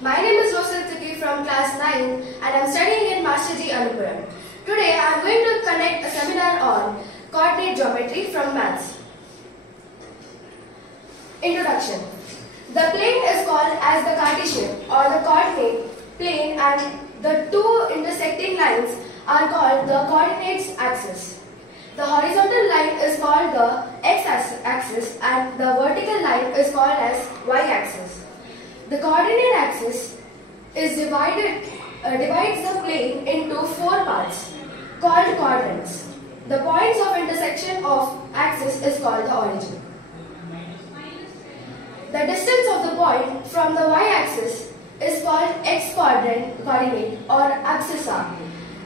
My name is Roselin Tirkey from class 9 and I am studying in Master G Anupuram. Today I am going to connect a seminar on coordinate geometry from maths. Introduction. The plane is called as the Cartesian or the coordinate plane, and the two intersecting lines are called the coordinates axis. The horizontal line is called the x-axis and the vertical line is called as y-axis. The coordinate axis is divides the plane into four parts called coordinates. The points of intersection of axis is called the origin. The distance of the point from the y-axis is called x-coordinate or abscissa,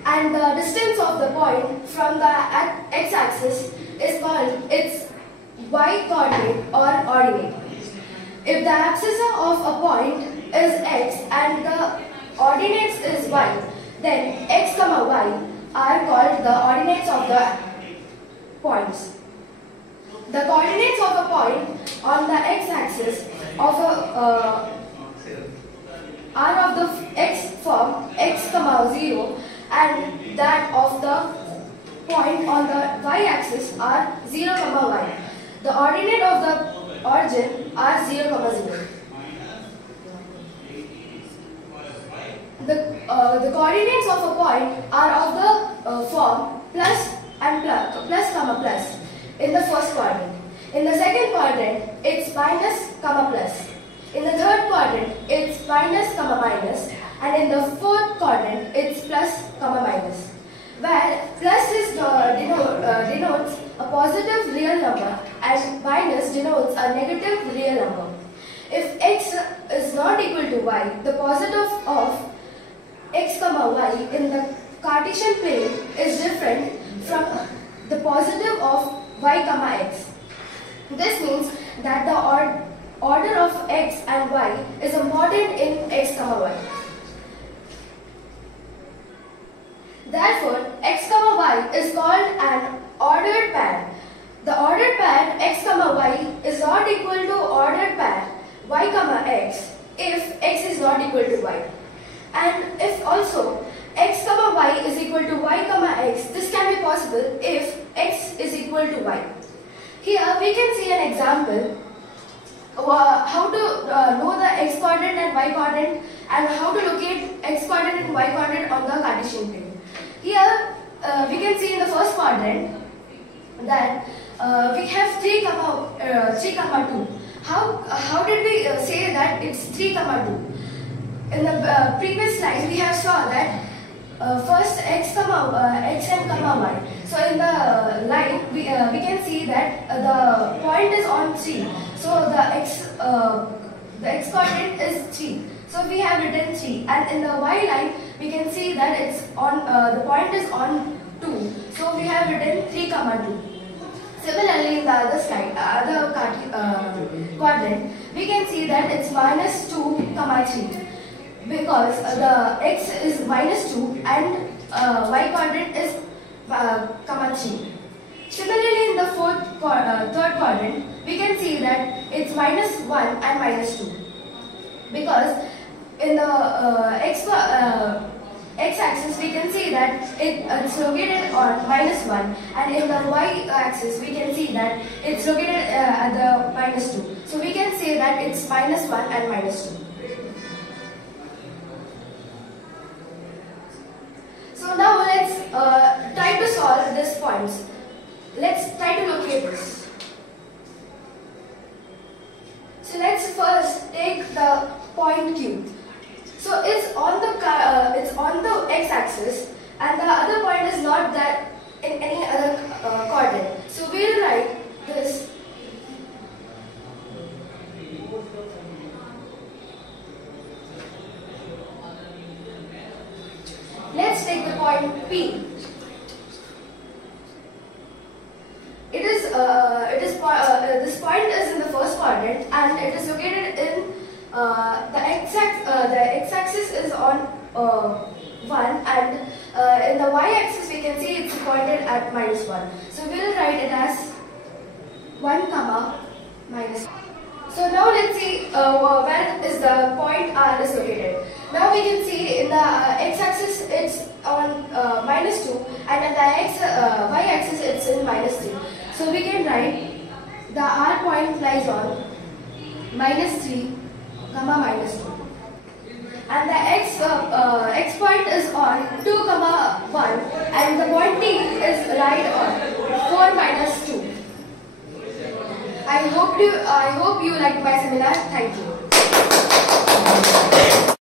and the distance of the point from the x-axis is called its y-coordinate or ordinate. If the abscissa of a point is x and the ordinates is y, then x, y are called the ordinates of the points. The coordinates of a point on the x-axis of are of the x form x, 0, and that of the point on the y-axis are 0, y. The ordinate of the origin are 0, 0. The coordinates of a point are of the form plus and plus in the first quadrant. In the second quadrant, it's minus, plus. In the third quadrant, it's minus, minus. And in the fourth quadrant, it's plus, minus. Where plus is denotes a positive real number and minus denotes a negative real number. If x is not equal to y, the positive of x, y in the Cartesian plane is different from the positive of y, x. This means that the order of x and y is important in x, y. Therefore, x, y is called an ordered pair. The ordered pair x, y is not equal to ordered pair y, x if x is not equal to y. And if also x, y is equal to y, x, this can be possible if x is equal to y. Here we can see an example how to know the x coordinate and y coordinate and how to locate x coordinate and y coordinate on the Cartesian plane. Here we can see in the first quadrant that we have 3, 2. How did we say that it's 3, 2? In the previous slide we have saw that first x and y. So in the line we can see that the point is on 3. So the x coordinate is 3. So we have written 3, and in the y line we can see that it's on the point is on 2. So we have written 3, 2. Similarly, in the other slide, quadrant, we can see that it's minus 2, 3. Because the x is minus 2 and y coordinate is 3. Similarly, in the third quadrant, we can see that it's minus 1 and minus 2. Because in the x-axis, we can see that it's located on minus 1, and in the y-axis, we can see that it's located at the minus 2. So we can say that it's minus 1 and minus 2. So now let's try to solve these points. Let's try to locate this. So let's first take the point Q. So it's on the x-axis, and the other point is not that in any other coordinate. So we'll write this. Let's take the point P. This point is in the first quadrant, and it is located in the x-axis is on 1, and in the y-axis we can see it's pointed at minus 1. So we'll write it as 1, minus. So now let's see where is the point R is located. Now we can see in the x-axis it's on -2, and in the y-axis it's in -3. So we can write the R point lies on -3, -2, and the x point is on 2, 1, and the point T is right on 4, -2. I hope you liked my seminar. Thank you.